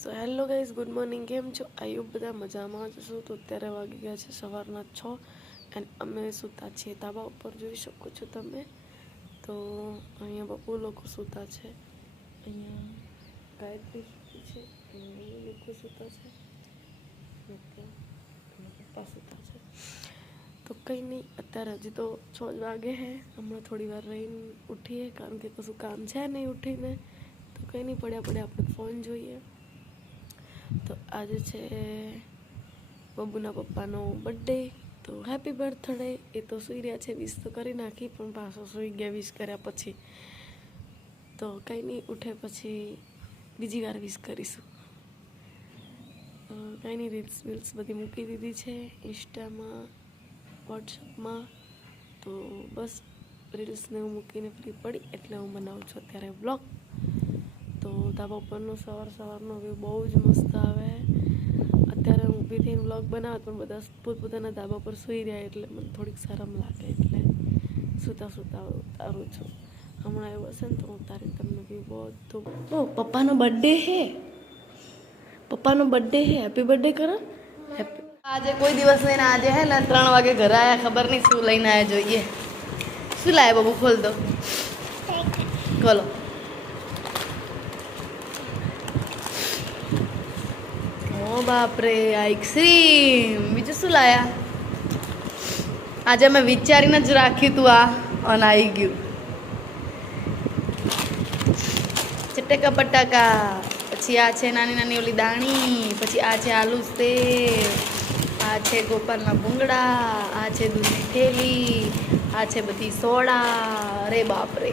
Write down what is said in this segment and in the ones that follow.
So hello guys, good morning. કેમ છો? આયુ બધા મજામાં જ છો? તો અત્યારે વાગી ગયા છે સવારના 6 એન્ડ અમે સૂતા છીએ ધાબા ઉપર, જોઈ શકો છો તમે. તો અહીંયા બપુ લોકો સૂતા છે, અહીંયા ગાયત્રી સૂતી છે, અહીંયા લોકો સૂતા છે, પપ્પા સૂતા છે. તો કંઈ નહીં, અત્યારે હજી તો 6 જ વાગે છે. હમણાં થોડી વાર રહીને ઉઠીએ, કારણ કે કશું કામ છે નહીં ઉઠીને. તો કંઈ નહીં, પડ્યા આપણે ફોન જોઈએ. તો આજે છે બબુના પપ્પાનો બર્થડે, તો હેપી બર્થડે. એ તો સૂઈ રહ્યા છે, વિશ તો કરી નાખી, પણ પાછો સૂઈ ગયા વિશ કર્યા પછી. તો કંઈ નહીં, ઉઠે પછી બીજી વાર વિશ કરીશું. કંઈ નહીં, રીલ્સ બધી મૂકી દીધી છે ઇન્સ્ટામાં, વોટ્સઅપમાં. તો બસ રીલ્સને હું મૂકીને ફ્રી પડી એટલે હું બનાવું છું અત્યારે વ્લોગ. તો ધાબા ઉપરનો સવારનો વ્યૂ બહુ જ મસ્ત આવે. અત્યારે હું ઊભી થઈને વ્લોગ બનાવત, પણ બધા પોતપોતાના ધાબા પર સૂઈ રહ્યા એટલે મને થોડીક શરમ લાગે, એટલે સૂતા ઉતારું છું. હમણાં એવું હશે ને તો હું તારી તમને વ્યૂ બધું. ઓ પપ્પાનો બર્થડે હે, હેપી બર્થડે કરો. હેપી. આજે કોઈ દિવસ નહીં ને આજે હે ને 3 વાગે ઘરે આવ્યા, ખબર નહીં શું લઈને આવ્યા જોઈએ. શું લાવ્યા બબુ? ખોલ દો, ખોલો. ઓ બાપરે, આઈસ્ક્રીમ. બીજું શું લાયા? આજે અમે વિચારીને જ રાખ્યું તું આ, અને આવી ગયું. ચટકા બટાકા. પછી આ છે નાની નાની ઓલી દાણી. પછી આ છે આલુ સેવ. આ છે ગોપાલના ભૂંગળા. આ છે દૂધની થેલી. આ છે બધી સોડા. અરે બાપરે,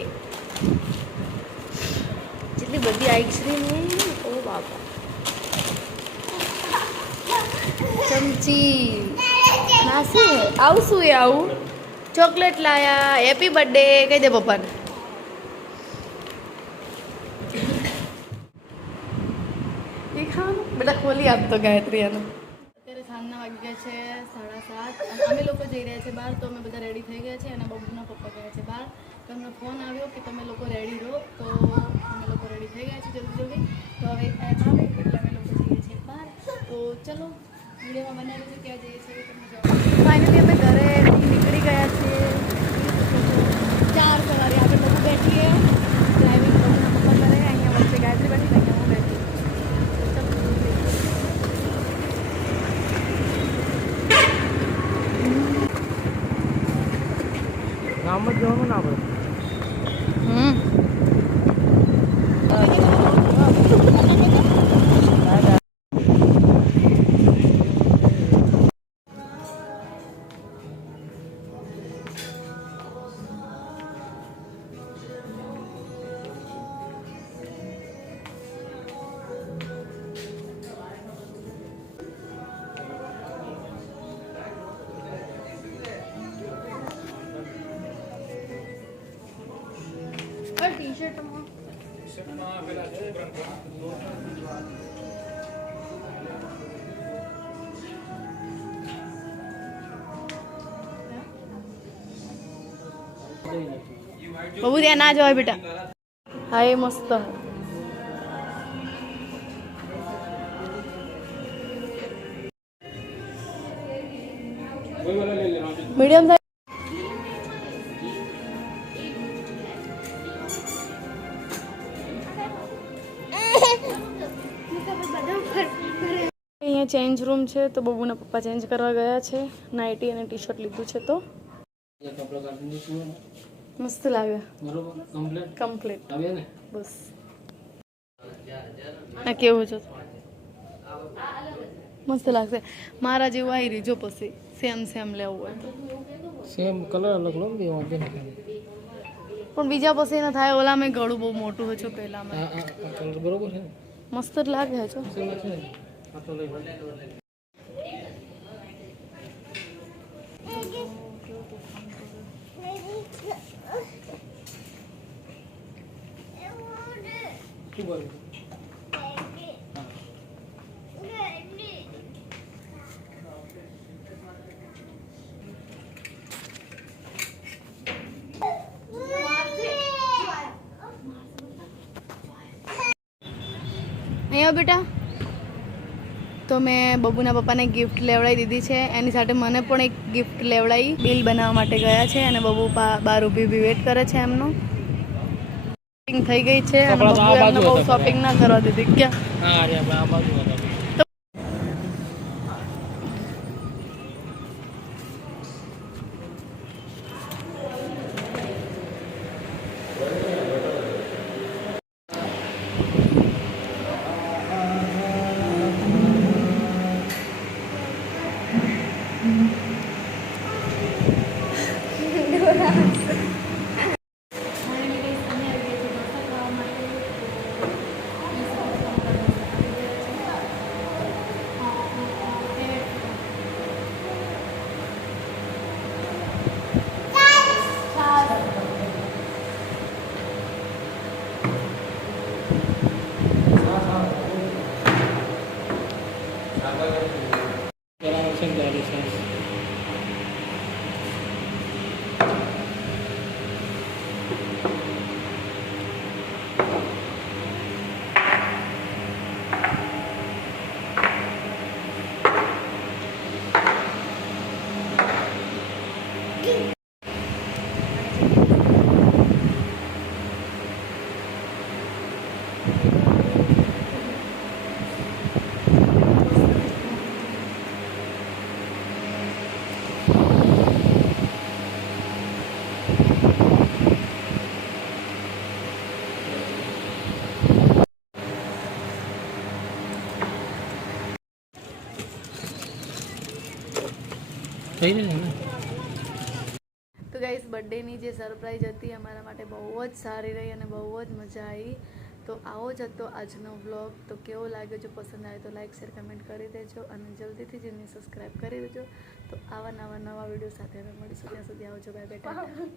જેટલી બધી આઈસ્ક્રીમ હોય. ઓ બાપા, ચમચી. ના શું આવું? શું એ આવું? ચોકલેટ લાયા. હેપી બર્થડે કહી દે પપ્પાને. એ ખાવાનું બેટા ખોલી આપતો ગાયત્રી આનો. અત્યારે સાંજના વાગી ગયા છે 7:30. અમે લોકો જઈ રહ્યા છે બહાર, તો અમે બધા રેડી થઈ ગયા છે અને બબુના પપ્પા ગયા છે બહાર. તો અમને ફોન આવ્યો કે તમે લોકો રેડી રહો, તો અમે લોકો રેડી થઈ ગયા છે જલ્દી. તો હવે એપ આવે એટલે અમે લોકો જઈએ છીએ બહાર. તો ચલો વિડીયોમાં બનાવી છે ક્યાં જઈએ છીએ તમે જાઓ. ફાઇનલી અમે ઘરે નીકળી ગયા છીએ. 4 સવારે આપણે લોકો બેઠીએ ડ્રાઇવિંગ. બબુના પપ્પા કરે, અહીંયા વચ્ચે ગાયત્રી બેઠી, અહીંયા હું બેઠી. ગામ જ જવાનું ના આપણે. બબુ ત્યાં ના જવાય બેટા. હા, એ મસ્ત. મીડિયમ થાય. અહીંયા ચેન્જ રૂમ છે, તો બબુના પપ્પા ચેન્જ કરવા ગયા છે. નાઇટી અને ટી શર્ટ લીધું છે. તો મસ્ત લાગે, કમ્પ્લીટ બસ. આ કેવું છે? મસ્ત લાગશે. મારા જેવું આવી રહ્યું જો, પછી સેમ લેવું હોય તો સેમ કલર અલગ લો બે વાંધો નહીં. પણ બીજા પછી ના થાય. ઓલા મેં ગળું બહુ મોટું હોય છે પહેલામાં. કલર બરોબર છે, મસ્ત જ લાગે છે. આ તો લઈ શું બોલું? અહીંયા બેટા તો મેં બબુના પપ્પાને ગિફ્ટ લેવડાવી દીધી છે, એની સાથે મને પણ એક ગિફ્ટ લેવડાવી. બિલ બનાવવા માટે ગયા છે અને બબુ બહાર ઊભી વેટ કરે છે એમનું. શોપિંગ થઈ ગઈ છે અને કપડાં તો આ બબુએ અમને બાજુ બહુ હતા શોપિંગ ના કરવા દીધી. ક્યાં? હા અરે આપણે આ બાજુ હતા. બરાબર છે ને દાદી સાહેબ? થઈ જાય ને. તો ગાઈસ બર્થડેની જે સરપ્રાઈઝ હતી અમારા માટે બહુ જ સારી રહી અને બહુ જ મજા આવી. તો આવો જ હતો આજનો વ્લોગ. તો કેવો લાગ્યો? જો પસંદ આવે તો લાઈક શેર કમેન્ટ કરી દેજો અને જલ્દીથી જેને સબસ્ક્રાઈબ કરી દેજો. તો આવા નવા વિડીયો સાથે અમે મળીશું. ત્યાં સુધી આવજો. Bye bye.